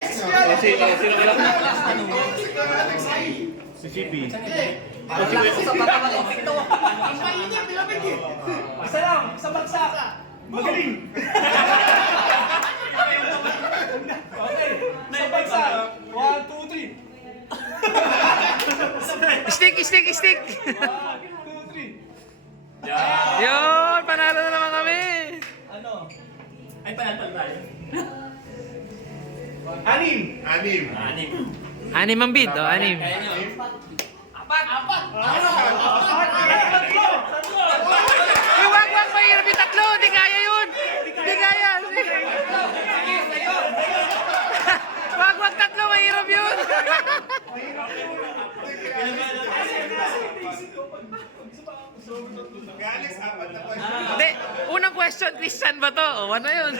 Sino si CP. Isa lang, isang bagsak. Magaling. Okay, isang bagsak. 1, 2, 3. Stick! 1, 2, 3. Yun! Panalo na naman kami! Ano? Ay, panatol tayo. 6. Anim ang bid, oh, anim. Apat. Uy, wag! Mahirap yung tatlo! Di kaya yun! Di kaya! Wag! Tatlo! Mahirap yun! Hindi, unang question, Christian ba to? O, ano yun?